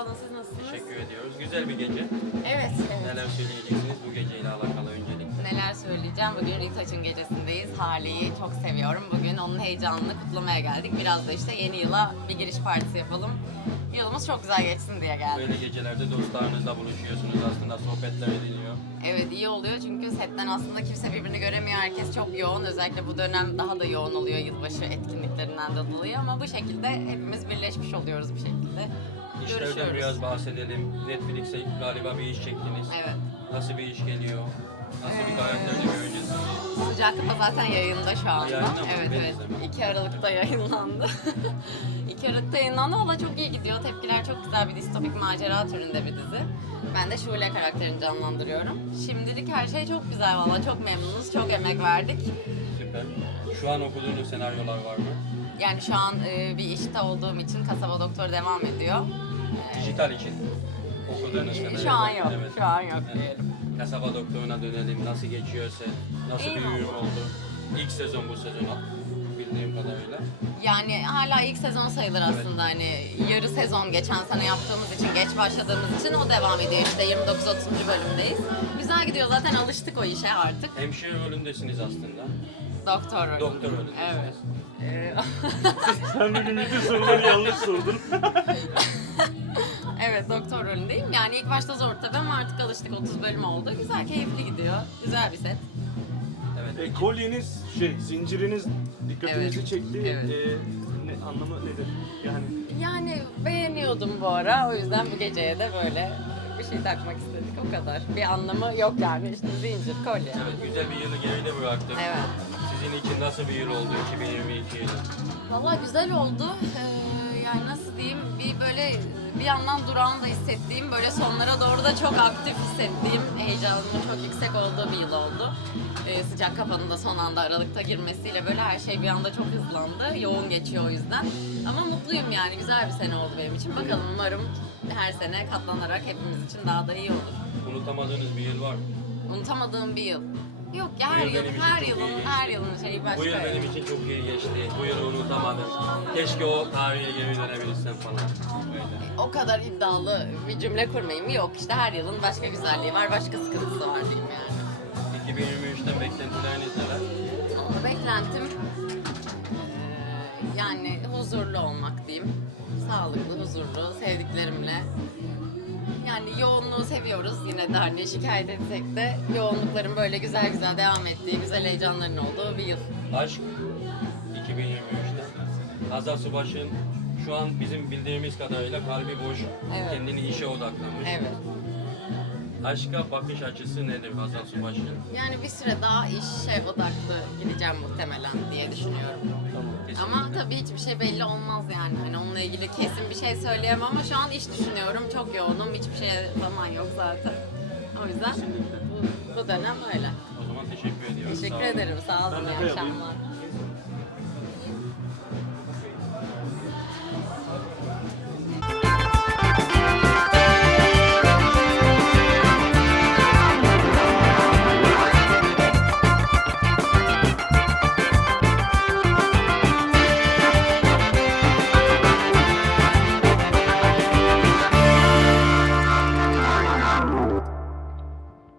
sağ olun. Siz nasılsınız? Teşekkür ediyoruz. Güzel bir gece. Evet. evet. Neler söyleyeceksiniz bu geceyle alakalı öncelikle? Neler söyleyeceğim? Bugün Ritaç'ın gecesindeyiz. Harley'i çok seviyorum. Bugün onun heyecanını kutlamaya geldik. Biraz da işte yeni yıla bir giriş partisi yapalım. Yılımız çok güzel geçsin diye geldik. Böyle gecelerde dostlarınızla buluşuyorsunuz aslında sohbetler ediliyor. Evet iyi oluyor çünkü setten aslında kimse birbirini göremiyor. Herkes çok yoğun. Özellikle bu dönem daha da yoğun oluyor yılbaşı etkinliklerinden de dolayı. Ama bu şekilde hepimiz birleşmiş oluyoruz bir şekilde. İşlerden Görüşüyoruz. biraz bahsedelim. Netflix'e galiba bir iş çektiniz. Evet. Nasıl bir iş geliyor? Nasıl bir karakterle bir öncesi? Sıcak Kafa zaten yayında şu anda. Yayında mı? Evet Ben evet. izlemedim. 2 Aralık'ta yayınlandı. 2 Aralık'ta yayınlandı. Valla çok iyi gidiyor. Tepkiler çok güzel bir distopik macera türünde bir dizi. Ben de Şule karakterini canlandırıyorum. Şimdilik her şey çok güzel valla. Çok memnunuz. Çok emek verdik. Süper. Şu an okuduğunuz senaryolar var mı? Yani şu an e, bir işte olduğum için Kasaba Doktor devam ediyor. Dijital için okuduğunuz senaryolar. şu an yok. Evet. Şu an yok diyelim. Kasaba doktoruna dönelim. Nasıl geçiyorsa, nasıl bir Eyvallah. ürün oldu? İlk sezon bu sezon bildiğim kadarıyla. Yani hala ilk sezon sayılır aslında hani yarı sezon geçen sene yaptığımız için geç başladığımız için o devam ediyor işte 29-30. bölümdeyiz. Güzel gidiyor zaten alıştık o işe artık. Hemşire rolündesiniz aslında. Doktor rolü. Doktor rolündesiniz. Evet. Ee, Sen benim bütün soruları yanlış sordun. evet doktor rolündeyim. Yani ilk başta zor tabii ama artık alıştık 30 bölüm oldu. Güzel keyifli gidiyor. Güzel bir set. Evet. E, kolyeniz, şey, zinciriniz dikkatinizi Evet, çekti. evet. E, ne, anlamı nedir? Yani Yani beğeniyordum bu ara. O yüzden bu geceye de böyle bir şey takmak istedik o kadar. Bir anlamı yok yani işte zincir, kolye. Evet, güzel bir yılı geride bıraktık. Evet. Sizin için nasıl bir yıl oldu 2022 yılı? Valla güzel oldu. Ee, yani nasıl diyeyim bir böyle bir yandan durağını da hissettiğim böyle sonlara doğru da çok aktif hissettiğim heyecanımın çok yüksek olduğu bir yıl oldu. Ee, sıcak kafanın da son anda Aralık'ta girmesiyle böyle her şey bir anda çok hızlandı. Yoğun geçiyor o yüzden. Ama mutluyum yani güzel bir sene oldu benim için. Bakalım umarım her sene katlanarak hepimiz için daha da iyi olur. Unutamadığınız bir yıl var mı? Unutamadığım bir yıl. Yok ya her yıl her yılın, her yılın şeyi başka. Bu yıl benim için çok iyi geçti. Bu yılı unutamadım. Keşke o tarihe geri dönebilsem falan. O kadar iddialı bir cümle kurmayayım. Yok işte her yılın başka güzelliği var, başka sıkıntısı var diyeyim yani. 2023'ten beklentileriniz neler? Ama beklentim eee, yani huzurlu olmak diyeyim. Sağlıklı, huzurlu, sevdiklerimle. Yani yoğunluğu seviyoruz yine de hani şikayet etsek de yoğunlukların böyle güzel güzel devam ettiği, güzel heyecanların olduğu bir yıl. Aşk 2023'te. Hazal Subaş'ın şu an bizim bildiğimiz kadarıyla kalbi boş, Evet. kendini işe odaklamış. Evet. Aşka bakış açısı nedir Hazal Subaş'ın? Yani bir süre daha işe odaklı gideceğim muhtemelen diye düşünüyorum. Kesinlikle. Ama tabii hiçbir şey belli olmaz yani. Hani onunla ilgili kesin bir şey söyleyemem ama şu an iş düşünüyorum. Çok yoğunum. Hiçbir şeye zaman yok zaten. O yüzden bu, bu dönem öyle. O zaman teşekkür ediyoruz. Sağ Teşekkür olun. ederim. Sağ olun. İyi akşamlar.